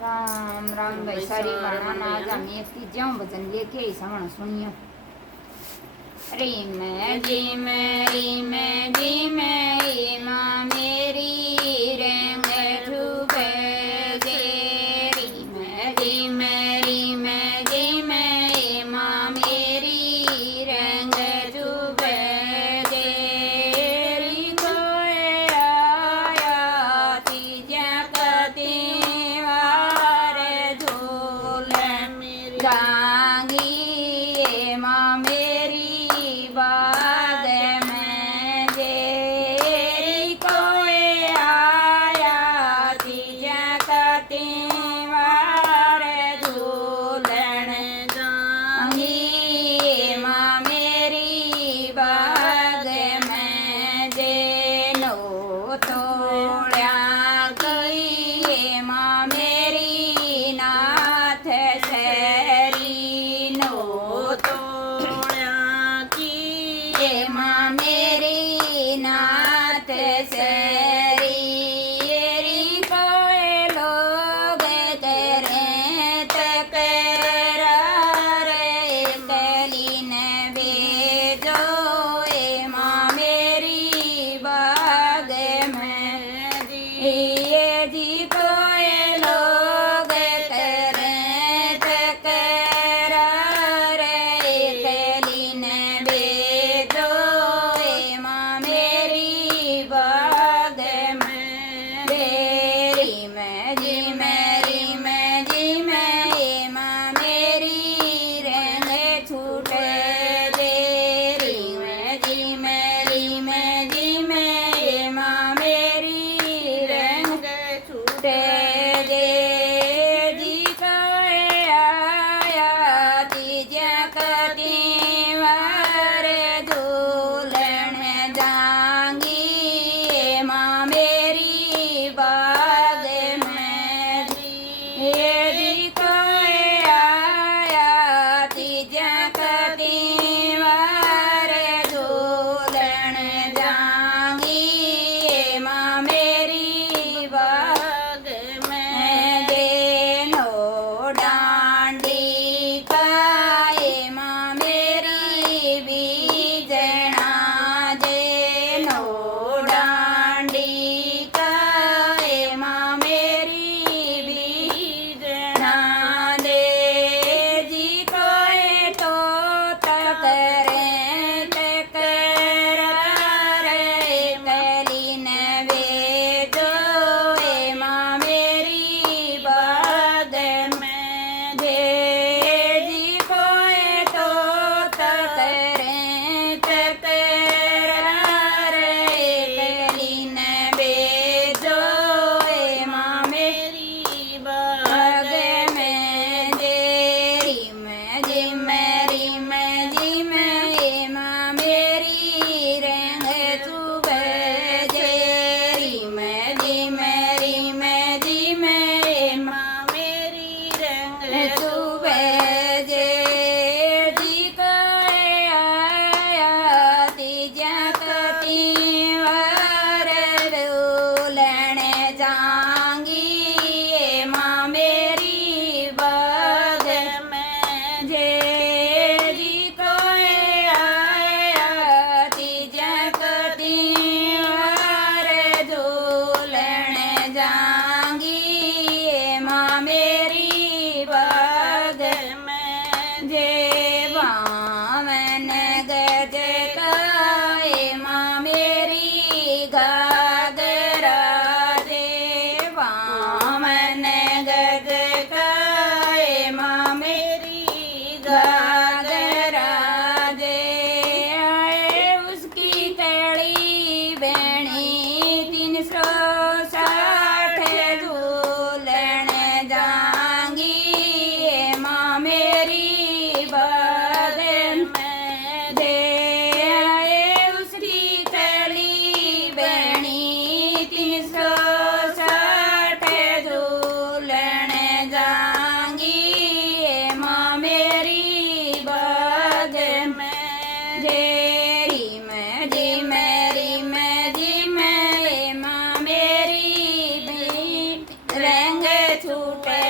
राम राम भाई सारी बाणा आज हम एक तीजाओं भजन लेके ही समण सुनियो। रीम जिम रीम जिम ईमा मेरी रंग ठुबे दे। रीम जिम रीम जिम ईमा मेरी रंग ठुबे दे। री कोई आया तीजा कती जांगी माँ मेरी बाग में जेरी कोई आया तीजा कती वार झूलन जांगी माँ मेरी बाग में जेनो तोड़ा कई माँ मेरी नाथ माँ मेरी नाथ सरी। री कोई लोग करें तकरार कलीन भेजो माँ मेरी बाग में जी। कोई लोग करें तकरार कलीन भेजो माँ मेरी बाग में। देरी में जी मेरी में जी में माँ मेरी रंग छूटे। देरी में जी मेरी में जी में माँ मेरी रंग छूटे। दे जी कोई आया तीजा कती वार झूलन जांगी माँ मेरी बाग में जी। कोई आया तीजा कती वार झूलन जांगी माँ मेरी बाग में। देनो डांडी काए माँ मेरी बीजना जेनो डांडी काए माँ मेरी बीजना दे। जी कोई तो तकरें तकरार कलीन भेजो माँ मेरी बाग में। जी कोई तो तकरें तकरार कलीन भेजो माँ मेरी बाग में। देरी में जी मेरी में जी में माँ मेरी रंग चुबे। देरी में जी मेरी में जी में माँ मेरी रंग चुबे। जी कोई आया तीजा कती वार झूलन जांगी माँ मेरी बाग में। जी कोई आया तीजा कती वार झूलन जांगी माँ मेरी बाग में। जे बामन गज काए माँ मेरी घाघरा दे। बामन गज काए माँ मेरी घाघरा दे। आए उसकी कड़ी बहनी 360 झूलन जांगी माँ मेरी बाग में। दे आए उसकी कड़ी बहनी 360 झूलन जांगी माँ मेरी बाग में। जेरी में जी मेरी में जी में माँ मेरी भी रंग छूटे।